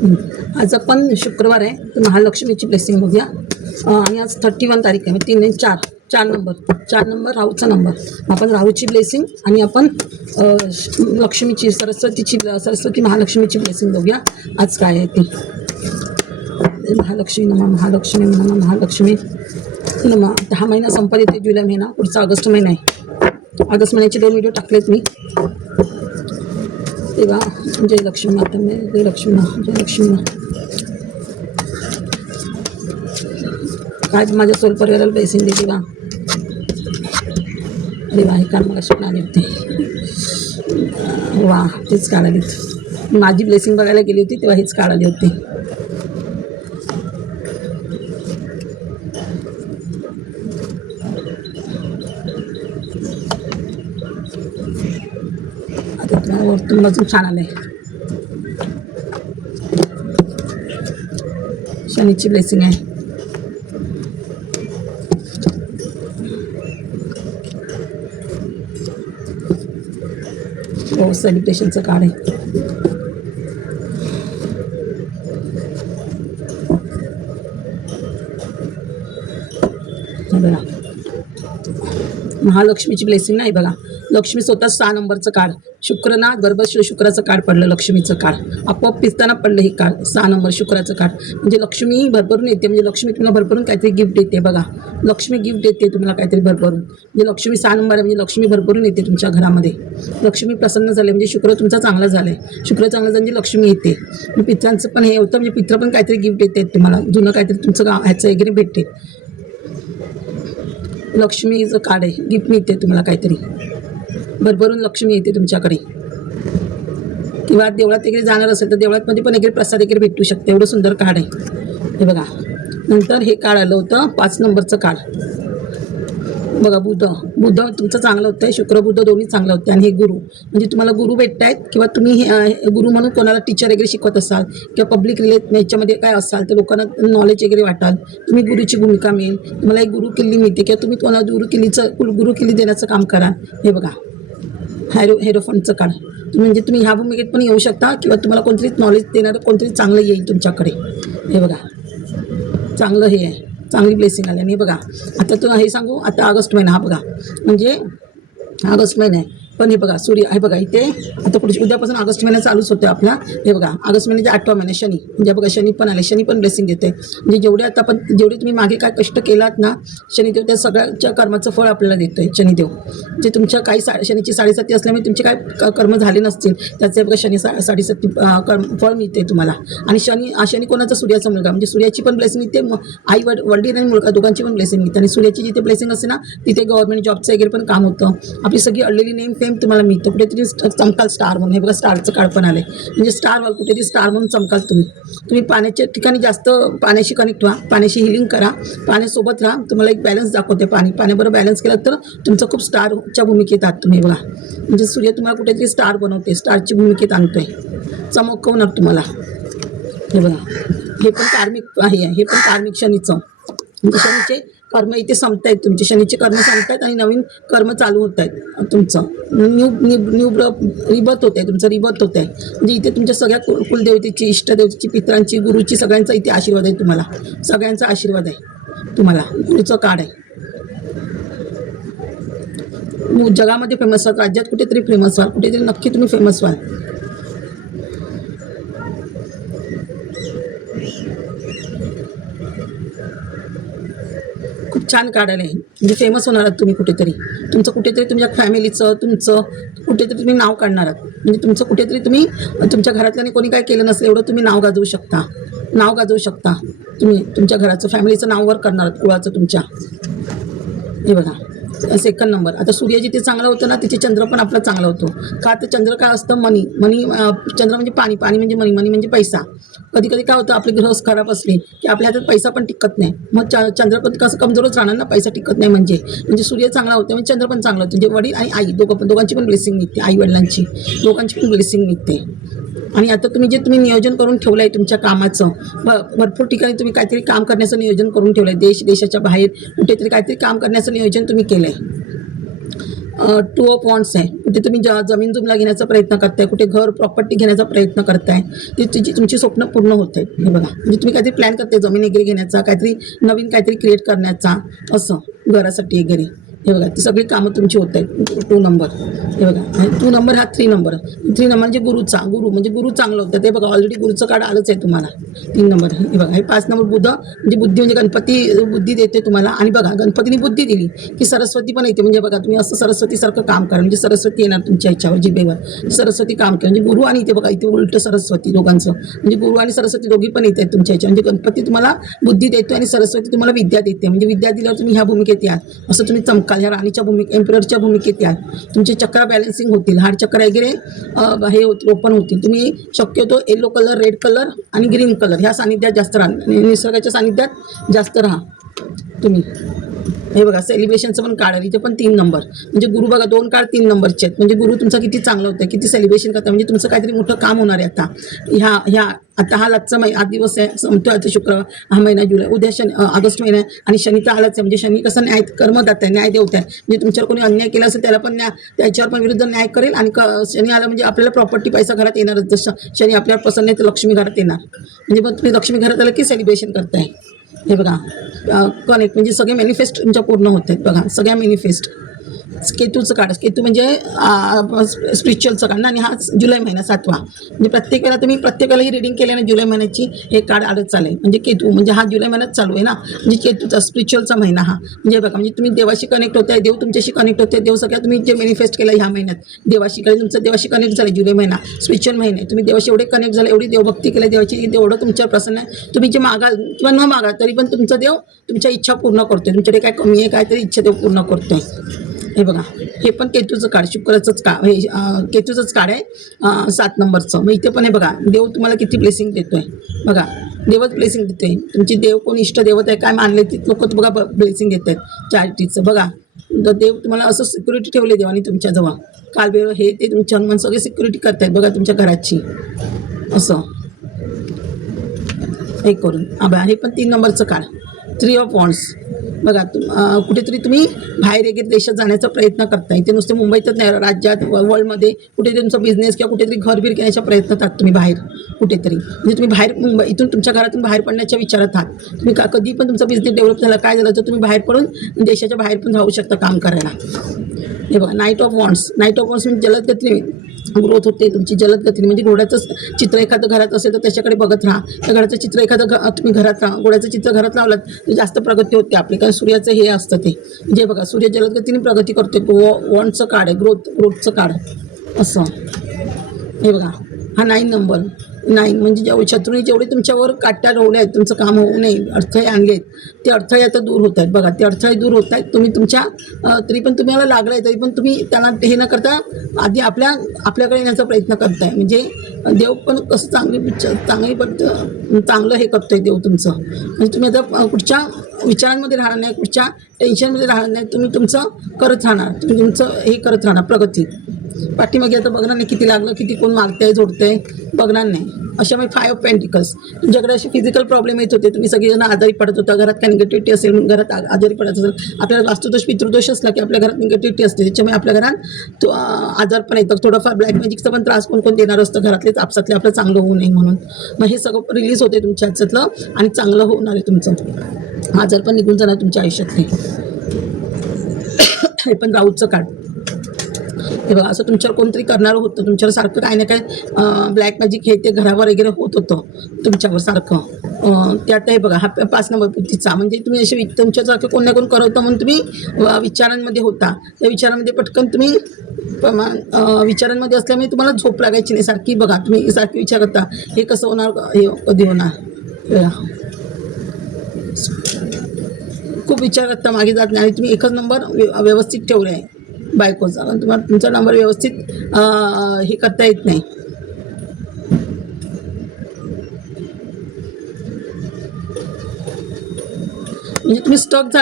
आज आपण शुक्रवार आहे तर महालक्ष्मीची ब्लेसिंग बघूया. आणि आज 31 तारीख आहे. 3 आणि 4 नंबर राहूचा नंबर. आपण राहूची ब्लेसिंग आणि आपण लक्ष्मीची सरस्वती महालक्ष्मीची ब्लेसिंग बघूया आज काय आहे ती. महालक्ष्मी नमः, महालक्ष्मी नमः, महालक्ष्मी नमः. आता हा महिना संपत येते, जुलै महिना, पुढचा ऑगस्ट महिना आहे. ऑगस्ट महिन्याचे 2 व्हिडिओ टाकलेत मी. तेव्हा जय लक्ष्मी माता, जय लक्ष्मी मा, जय लक्ष्मी मा. काय माझ्या सोल परिवाराला ब्लेसिंग दे तेव्हा. अरे वा, हे काल मला शिकून आले होते. वा, तेच काढालीत. माझी ब्लेसिंग बघायला गेली होती तेव्हा हेच काढाली होती. आता वरतून बाजून छान आले. शनीची ब्लेसिंग आहे. हो, सेलिब्रेशनचं कार्ड आहे. बघा, महालक्ष्मीची ब्लेसिंग नाही बघा. लक्ष्मी स्वतः 6 नंबरचं कार्ड. शुक्रना गर्भ शुक्राचं कार्ड पडलं, लक्ष्मीचं कार्ड. आपोआप पिसताना पडलं हे कार्ड. 6 नंबर शुक्राचं कार्ड म्हणजे लक्ष्मी भरभरून येते. म्हणजे लक्ष्मी तुम्हाला भरभरून काहीतरी गिफ्ट देते बघा. लक्ष्मी गिफ्ट देते तुम्हाला काहीतरी भरभरून. म्हणजे लक्ष्मी 6 नंबर आहे म्हणजे लक्ष्मी भरभरून येते तुमच्या घरामध्ये. लक्ष्मी प्रसन्न झाले म्हणजे शुक्र तुमचा चांगला झाला आहे. शुक्र चांगला झालं म्हणजे लक्ष्मी येते. पित्रांचं पण हे होतं म्हणजे पित्र पण काहीतरी गिफ्ट देते तुम्हाला. जुनं काहीतरी तुमचं ह्याचं वगैरे भेटते. लक्ष्मीचं कार्ड आहे, गिफ्ट मिळते तुम्हाला काहीतरी भरभरून. लक्ष्मी येते तुमच्याकडे. किंवा देवळात वगैरे जाणार असेल तर देवळातमध्ये पण वगैरे प्रसाद वगैरे भेटू शकते. एवढं सुंदर कार्ड आहे हे बघा. नंतर हे कार्ड आलं होतं 5 नंबरचं कार्ड बघा. बुध तुमचं चांगलं होतं आहे. शुक्र बुध दोन्ही चांगलं होतं. आणि हे गुरु म्हणजे तुम्हाला गुरु भेटत आहेत. किंवा तुम्ही हे गुरु म्हणून कोणाला टीचर वगैरे शिकवत असाल किंवा पब्लिक याच्यामध्ये काय असाल तर लोकांना नॉलेज वगैरे वाटाल. तुम्ही गुरुची भूमिका मिळेल. तुम्हाला एक गुरु किल्ली मिळते किंवा तुम्ही कोणाला गुरु किल्ली देण्याचं काम करा. हे बघा, हेरोफंडचं कार्ड. म्हणजे तुम्ही ह्या भूमिकेत पण येऊ शकता किंवा तुम्हाला कोणतरी नॉलेज देणारं कोणतरी चांगलं येईल तुमच्याकडे. हे बघा, चांगलं हे आहे, चांगली ब्लेसिंग आली. आणि हे बघा, आता तुम्हाला हे सांगू, आता ऑगस्ट महिना हा बघा, म्हणजे ऑगस्ट महिना आहे. पण हे बघा सूर्य हे बघा इथे. आता पुढे उद्यापासून ऑगस्ट महिना चालूच होतो आपला. हे बघा, ऑगस्ट महिन्याचा 8वा महिना शनी. म्हणजे बघा, शनी पण आले. शनी पण ब्लेसिंग देते. म्हणजे जेवढे आता आपण जेवढे तुम्ही मागे काय कष्ट केलात ना, शनिदेव त्या सगळ्याच्या कर्माचं फळ आपल्याला देतं आहे शनिदेव. जे तुमच्या काही शनीची 7.7 असल्यामुळे तुमचे काय कर्म झाले नसतील त्याचे बघा शनी 7.7 फळ मिळते तुम्हाला. आणि शनी कोणाचा? सूर्याचा मुलगा. म्हणजे सूर्याची पण ब्लेसिंग मिळते. आई वडील आणि मुलगा दोघांची पण ब्लेसिंग मिळते. आणि सूर्याची जिथे ब्लेसिंग असते ना तिथे गव्हर्नमेंट जॉबचं वगैरे पण काम होतं. आपली सगळी अडलेली नेम फेम तुम्हाला मिळतं. कुठेतरी चमकाल स्टार म्हणून. हे बघा, स्टारचं कार्ड पण आले. म्हणजे स्टार कुठेतरी स्टार म्हणून चमकाल तुम्ही पाण्याच्या ठिकाणी जास्त पाण्याशी कनेक्ट व्हा. पाण्याशी हिलिंग करा. पाण्यासोबत राहा. तुम्हाला एक बॅलन्स दाखवते. पाण्याबरोबर बॅलन्स केलं तर तुमचं खूप स्टारच्या भूमिकेत आहात तुम्ही बघा. म्हणजे सूर्य तुम्हाला कुठेतरी स्टार बनवते, स्टारची भूमिकेत आणतोय, चमकवणार तुम्हाला. हे बघा, हे पण कार्मिक आहे. हे पण कार्मिक शनीचं. म्हणजे शनीचे कर्म इथे संपत आहेत. तुमचे शनीचे कर्म संपत आहेत आणि नवीन कर्म चालू होत आहेत. तुमचं न्यू रिबर्थ होत आहे. तुमचं रिबर्थ होत आहे. म्हणजे इथे तुमच्या सगळ्या कुलदेवतेची, इष्टदेवतेची, पित्रांची, गुरुची, सगळ्यांचा इथे आशीर्वाद आहे तुम्हाला. सगळ्यांचा आशीर्वाद आहे तुम्हाला. गुरुचं कार्ड आहे. जगामध्ये फेमस व्हाल, राज्यात कुठेतरी फेमस व्हाल, कुठेतरी नक्की तुम्ही फेमस व्हाल. खूप छान कार्ड आले. म्हणजे फेमस होणार आहात तुम्ही कुठेतरी. तुमचं कुठेतरी तुमच्या फॅमिलीचं तुमचं कुठेतरी तुम्ही नाव काढणार आहात. म्हणजे तुमचं कुठेतरी तुम्ही तुमच्या घरातल्याने कोणी काय केलं नसेल एवढं तुम्ही नाव गाजवू शकता. तुम्ही तुमच्या घराचं फॅमिलीचं नाव वर करणार आहात, कुळाचं तुमच्या. हे बघा, 2nd नंबर. आता सूर्य जिथे चांगलं होतं ना तिथे चंद्र पण आपला चांगला होतो. का तर चंद्र काय असतं? मनी. चंद्र म्हणजे पाणी म्हणजे मनी म्हणजे पैसा. कधी कधी काय होतं, आपली ग्रह खराब असली की आपल्या हातात पैसा पण टिकत नाही. मग चंद्र पण कसं कमजोरच राहणार ना, पैसा टिकत नाही. म्हणजे सूर्य चांगला होतो म्हणजे चंद्र पण चांगलं होतं. म्हणजे वडील आणि आई दोघांची पण ब्लेसिंग निघते. आई वडिलांची दोघांची पण ब्लेसिंग निघते. आणि आता तुम्ही नियोजन करून ठेवलं आहे तुमच्या कामाचं. भरपूर ठिकाणी तुम्ही काहीतरी काम करण्याचं नियोजन करून ठेवलं आहे. देशाच्या बाहेर कुठेतरी काहीतरी काम करण्याचं नियोजन तुम्ही केलं आहे. टू ऑफ वॉन्ट्स आहे. कुठे तुम्ही जमीन जुमला घेण्याचा प्रयत्न करताय, कुठे घर प्रॉपर्टी घेण्याचा प्रयत्न करताय, ती तुमची स्वप्न पूर्ण होत आहेत. हे बघा, म्हणजे तुम्ही काहीतरी प्लॅन करताय जमीन वगैरे घेण्याचा, काहीतरी नवीन काहीतरी क्रिएट करण्याचा, असं घरासाठी वगैरे. हे बघा, ती सगळी कामं तुमची होत आहेत. 2 नंबर. हे बघा, आणि 2 नंबर हा 3 नंबर. 3 नंबर म्हणजे गुरु म्हणजे गुरु चांगलं होतं. ते बघा, ऑलरेडी गुरुचं कार्ड आलंच आहे तुम्हाला. 3 नंबर. हे बघा, हे 5 नंबर बुद्ध म्हणजे बुद्धी, म्हणजे गणपती बुद्धी देते तुम्हाला. आणि बघा, गणपतीने बुद्धी दिली की सरस्वती पण येते. म्हणजे बघा, तुम्ही असं सरस्वतीसारखं काम करा, म्हणजे सरस्वती येणार तुमच्या ह्याच्यावर, जिभेवर सरस्वती काम करा. म्हणजे गुरु आणि इथे बघा, इथे उलट सरस्वती दोघांचं, म्हणजे गुरु आणि सरस्वती दोघी पण येत आहेत तुमच्या ह्याच्या. म्हणजे गणपती तुम्हाला बुद्धी देतो आणि सरस्वती तुम्हाला विद्या देते. म्हणजे विद्या दिल्यावर तुम्ही ह्या भूमिकेत याल, असं तुम्ही चमकाल. ह्या राणीच्या भूमिकेत, एम्पररच्या भूमिकेत याल. तुमचे चक्र बॅलन्सिंग होतील, हार्ट चक्र वगैरे हे ओपन होतील. तुम्ही शक्यतो येलो कलर, रेड कलर आणि ग्रीन कलर ह्या सानिध्यात जास्त राहा, निसर्गाच्या सानिध्यात जास्त राहा तुम्ही. हे बघा, सेलिब्रेशनचं पण कार्ड आहे. इथे पण 3 नंबर. म्हणजे गुरु बघा, 2 कार्ड 3 नंबरचे आहेत. म्हणजे गुरु तुमचा किती चांगलं होतं, किती सेलिब्रेशन करता. म्हणजे तुमचं काहीतरी मोठं काम होणार आहे आता. आता हा लाजचा हा दिवस आहे, संपतो आता शुक्रवार, हा महिना जुलै, उद्या ऑगस्ट महिना आहे आणि शनी तर आलाच आहे. म्हणजे शनी कसं न्याय कर्मदाता आहे, न्याय देवता आहे. म्हणजे तुमच्यावर कोणी अन्याय केला असेल त्याला पण त्याच्यावर पण विरुद्ध न्याय करेल. आणि शनी आला म्हणजे आपल्याला प्रॉपर्टी पैसा घरात येणारच. जसं शनी आपल्यावर प्रसन्न आहे तर लक्ष्मी घरात येणार. म्हणजे मग तुम्ही लक्ष्मी घरात आलं की सेलिब्रेशन करताय. हे बघा, कनेक्ट म्हणजे सगळे मॅनिफेस्ट तुमच्या पूर्ण होत आहेत. बघा, सगळ्या मॅनिफेस्ट. केतूचं कार्ड, केतू म्हणजे स्पिरिच्युअलचं कार्ड ना. आणि हा जुलै महिना 7वा. म्हणजे प्रत्येक वेळेला ही रिडिंग केल्याने जुलै महिन्याची हे कार्ड आडत चालेल. म्हणजे केतू म्हणजे हा जुलै महिन्यात चालू आहे ना, म्हणजे केतूचा स्पिरिच्युअलचा महिना हा. म्हणजे बघा, म्हणजे तुम्ही देवाशी कनेक्ट होत आहे, देव तुमच्याशी कनेक्ट होते. देव सगळ्या तुम्ही जे मॅनिफेस्ट केलं ह्या महिन्यात देवाशी, तुमचं देवाशी कनेक्ट झालं. जुलै महिना स्पिरिच्युअल महिना आहे. तुम्ही देवाशी एवढे कनेक्ट झाले, एवढी देवभक्ती केली देवाची, एवढं तुमच्यावर प्रसन्न आहे. तुम्ही जे मागाल किंवा न मागा तरी पण तुमचा देव तुमच्या इच्छा पूर्ण करतोय. तुमच्याकडे काय कमी आहे काय तरी इच्छा देव पूर्ण करतोय. हे बघा, हे पण केतूचं कार्ड, शुक्रचंच हे केतूचंच कार्ड आहे 7 नंबरचं. मग इथे पण हे बघा, देव तुम्हाला किती ब्लेसिंग देतोय. बघा, देवच ब्लेसिंग देतोय. तुमची देव कोण इष्ट देवत आहे काय मानले ते लोक बघा ब्लेसिंग देत आहेत चॅरिटीचं. बघा, देव तुम्हाला असं सिक्युरिटी ठेवले देवानी तुमच्याजवळ. कालबेळ हे ते तुमच्या हनुमान सगळे सिक्युरिटी करतायत बघा तुमच्या घराची, असं हे करून. हे पण 3 नंबरचं कार्ड, 3 ऑफ वॉन्ड्स. बघा, कुठेतरी तुम्ही बाहेर वगैरे देशात जाण्याचा प्रयत्न करताय. इथे नुसते मुंबईतच नाही, राज्यात वर्ल्डमध्ये कुठेतरी तुमचा बिझनेस किंवा कुठेतरी घरबीर घेण्याच्या प्रयत्नात आहात तुम्ही बाहेर कुठेतरी. म्हणजे तुम्ही बाहेर मुंबई इथून तुमच्या घरातून बाहेर पडण्याच्या विचारात आहात तुम्ही. कधी पण तुमचा बिझनेस डेव्हलप झाला काय झालं तर तुम्ही बाहेर पडून देशाच्या बाहेर पण जाऊ शकता काम करायला. हे बघा, night of wands. Night of wands म्हणजे जलद गतीने ग्रोथ होते तुमची, जलद गतीने. म्हणजे घोड्याचं चित्र एखादं घरात असेल तर त्याच्याकडे बघत राहा. त्या घराचं चित्र एखादं तुम्ही घरात राहा, घोड्याचं चित्र घरात लावलात तर जास्त प्रगती होते आपली. कारण सूर्याचं हे असतं ते, म्हणजे बघा, सूर्य जलद गतीने प्रगती करते. वॉन्डचं कार्ड आहे, ग्रोथचं कार्ड असं. हे बघा, हा 9 नंबर. 9 म्हणजे शत्रूने जेवढे तुमच्यावर काट्या रोवले आहेत, तुमचं काम होऊ नये अडथळे आणले आहेत, ते अडथळे आता दूर होत आहेत. बघा, ते अडथळे दूर होत आहेत. तुम्ही तुमच्या तरी पण तुम्हाला लागलं आहे तरी पण तुम्ही त्यांना हे न करता आधी आपल्याकडे येण्याचा प्रयत्न करताय. म्हणजे देव पण कसं चांगलं हे करतोय देव तुमचं. म्हणजे तुम्ही आता कुठच्या विचारांमध्ये राहणार नाही, कुठच्या टेन्शनमध्ये राहणार नाही. तुम्ही तुमचं करत राहणार, तुम्ही तुमचं हे करत राहणार प्रगती. पाठीमागे आता बघणार नाही किती लागलं, किती कोण मागतंय जोडतंय, बघणार नाही. अशा म्हणजे 5 ऑफ पेंटिकल्स. तुमच्याकडे असे फिजिकल प्रॉब्लेम येत होते, तुम्ही सगळेजण आजारी पडत होता, घरात काय निगेटिव्हिटी असेल, घरात आजारी पडत असेल. आपल्याला वास्तुदोष पितृदोष असला की आपल्या घरात निगेटिव्हिटी असते, त्याच्यामुळे आपल्या घरात तो आजार पण येतं. थोडंफार ब्लॅक मॅजिकचा पण त्रास कोण देणार असतं घरातलेच आपसातले, आपलं चांगलं होऊ नये म्हणून. मग हे सगळं रिलीज होते तुमच्या ह्याच्यातलं आणि चांगलं होणार आहे तुमचं. आजार पण निघून जाणार तुमच्या आयुष्यातले. हे पण राऊतचं कार्ड. हे बघा, असं तुमच्यावर कोणतरी करणारं होतं, तुमच्यावर सारखं काय ना काय ब्लॅक मॅजिक हे ते घरावर वगैरे होत होतं तुमच्यावर सारखं. त्यात हे बघा, हा 5 नंबर बुद्धीचा. म्हणजे तुम्ही असे तुमच्यासारखं कोण ना कोण करवतं म्हणून तुम्ही विचारांमध्ये होता. त्या विचारांमध्ये पटकन तुम्ही विचारांमध्ये असल्यामुळे तुम्हाला झोप लागायची नाही सारखी. बघा, तुम्ही सारखी विचार करता हे कसं होणार, हे कधी होणार. खूप विचार करता, मागे जात नाही. आणि तुम्ही एकच नंबर व्यवस्थित ठेवला आहे बायकोचा, कारण तुम्हाला तुमचा नंबर व्यवस्थित हे करता येत नाही. म्हणजे तुम्ही स्टक झाला.